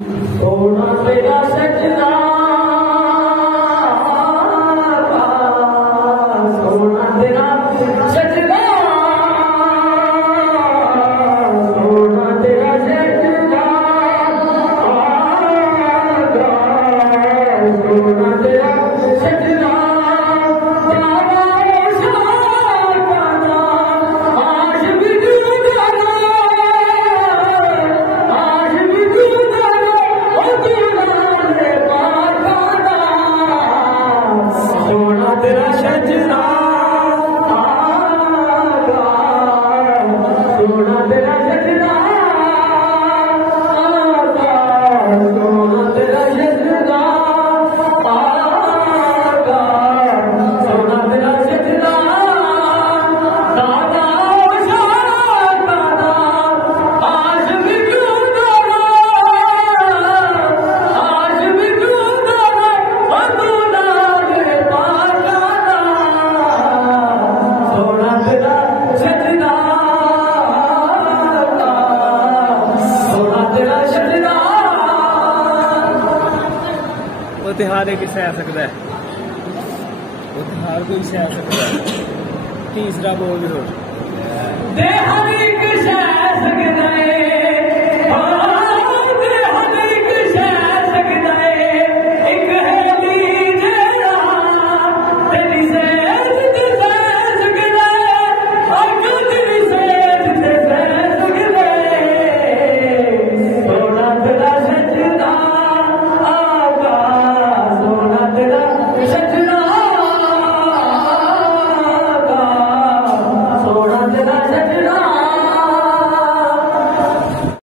सोना तेरा सजना सोना तेरा सजना सोना तेरा सजना सोना तेरा सजना तिहार एक सह सकता है, वो तिहार कोई सह सकता है। तीसरा बोल दो सह सकता है।